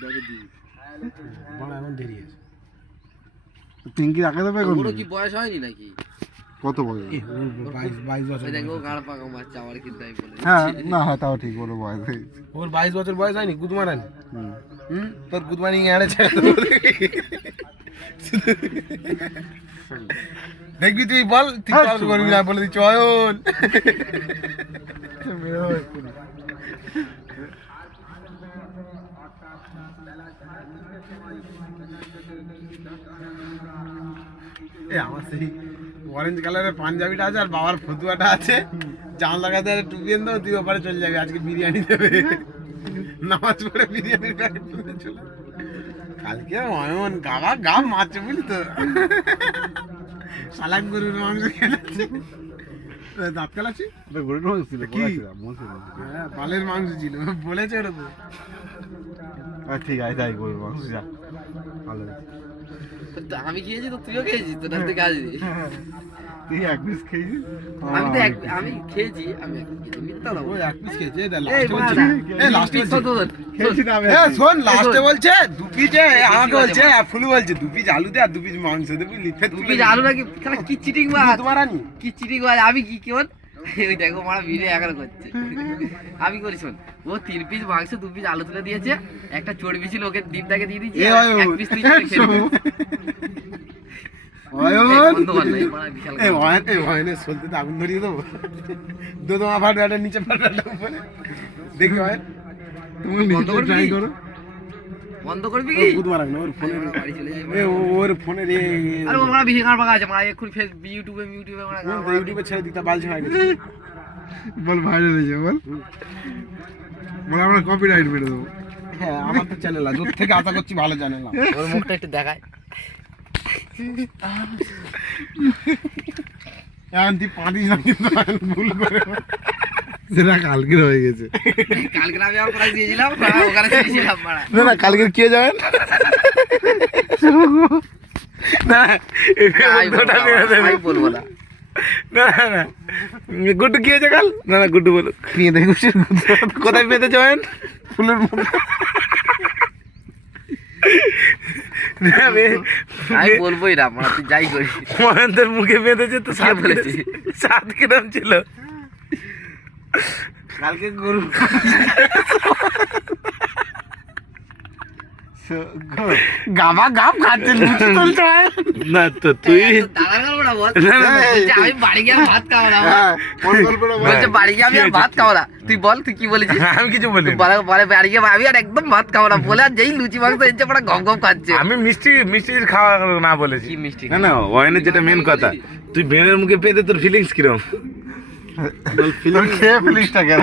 বড় এখন দেরি আছে। পিঙ্কি রাখা দেবে এখন? ওর কি বয়স হয়নি নাকি? কত বয়স? 22 বছর। ওই দেখো গাড় পাকা মারছে আমার কিন্তু আমি বলে হ্যাঁ না হ্যাঁ তাও ঠিক, বড় বয়স হয়েছে। ওর 22 বছর বয়স হয়নি গুদমারানি। তোর গুদমানি আড়ে দেখবি তুই বল, তুই তর্ক করবি না, বলে দিচ্ছি অয়ন। আমার সেই অরেঞ্জ কালারের পাঞ্জাবিটা আছে আর বাবার ফতুয়াটা আছে, জান লাগাতে আর টুপি এনে দেবো, তুই ওপারে চলে যাবি, আজকে বিরিয়ানি দেবে, নামাজ পড়ে বিরিয়ানির প্যাকেট নিয়ে চলে। কালকে অয়ন গাবা গাব মারছে বুঝলি তো, শালাক গরুর মাংস খেলাচ্ছে, দাঁত খেলাচ্ছি গরুর মাংস ছিল কি? হ্যাঁ বালের মাংস ছিল, বলেছে ওরা তো। ঠিক আছে তাই, গরুর মাংস যা ভালো। আমি খেয়েছি তো তুইও খেয়েছিস তো, তুই খাসনি। তুই এক পিস খেয়েছিস? আমি তো আমি খেয়েছি, আমি এক piece খেয়েছি, মিথ্যা না ওই বল। এক পিস খেয়েছে, এই মারা, লাস্টে piece কত তোর? খেয়েছি না আমি। শোন, লাস্টে বলছে দু পিস, আমাকে বলছে ফুলু বলছে 2 পিস আলু দে আর 2 পিস মাংস দে, বুঝলি? ফের তুই কি আলু নাকি খালি কি চিটিং মাছ? তোমার আনি কি চিটিং মাছ? আমি কি কেমন ওই দেখো মারা ভিডিও এগারো করছে। আমি করি শোন, ও 3 পিস মাংস 2 পিস আলু তুলে দিয়েছে, একটা চর্বি ছিল ওকে ডিমটাকে দিয়ে দিয়েছে, এক পিস তুই খেয়ে নিবি। বন্ধ কর না, এই মারা বিশাল অয়নের সলতে তো আগুন ধরিয়ে দেবো, দোদমা ফাটবে নিচে ফাটবে উপরে, দেখি অয়ন তুমি বন্ধ নিজে করবি? ট্রাই করো। বন্ধ করবি কি? বুধ মারাক না ওর ফোনে, বাড়ি চলে যাই। ওর ফোনের আরে ও মারা বিশাল পাকা আছে মারা, এক্ষুনি ফেস ইউটিউবে মারা ইউটিউবে ছেড়ে দিতে বাল ছেড়ে গেছে। বল ভাইরাল হয়েছে, বল বল, আমরা কপিরাইট মেরে দেবো। হ্যাঁ আমার তো চ্যানেল আছে, ওর থেকে আশা করছি ভালো চ্যানেল। ওর মুখটা একটু দেখায়। এখন তুই পাঁচিস না কিন্তু ভুল করে, সেটা কালকের হয়ে গেছে। কালকে আমি আমার প্রাইজ দিয়েছিলাম, ওখানে ছিলাম মারা। না না কালকে কে যাবেন না, আমি বলবো না। না না গুড্ডু কি হয়েছে কাল? না না গুড্ডু বলো, কোথায় পেতে যাবেন? ফুলের মধ্যে। আমি বলবোই না মারা, তুই যাই করিস। মহেন্দ্রের মুখে বেঁধেছে তো, কে বলেছি? 7 কিরম ছিল কালকে গরু গাবা গাব খাচ্ছে, লুচি তুলছে না তো তুই। দাদার গল্পটা বল। না, না, না, বলছে, আমি বাড়ি গিয়ে আর ভাত খাবো না। পরিকল্পনা বলছে বাড়ি গিয়ে আমি আর ভাত খাবো না। তুই বল, তুই কি বলেছিস? আমি কিছু বলি বলে বাড়ি গিয়ে আমি আর একদম ভাত খাবো না বলে, আর যেই লুচি মাংস এসে পড়া গম গম খাচ্ছে। আমি মিষ্টির খাওয়া না বলেছি। কি মিষ্টি? না না ওয়াইনের যেটা মেন কথা, তুই বেনের মুখে পেতে তোর ফিলিংস কিরম? খেয়ে ফিলিংসটা কেন?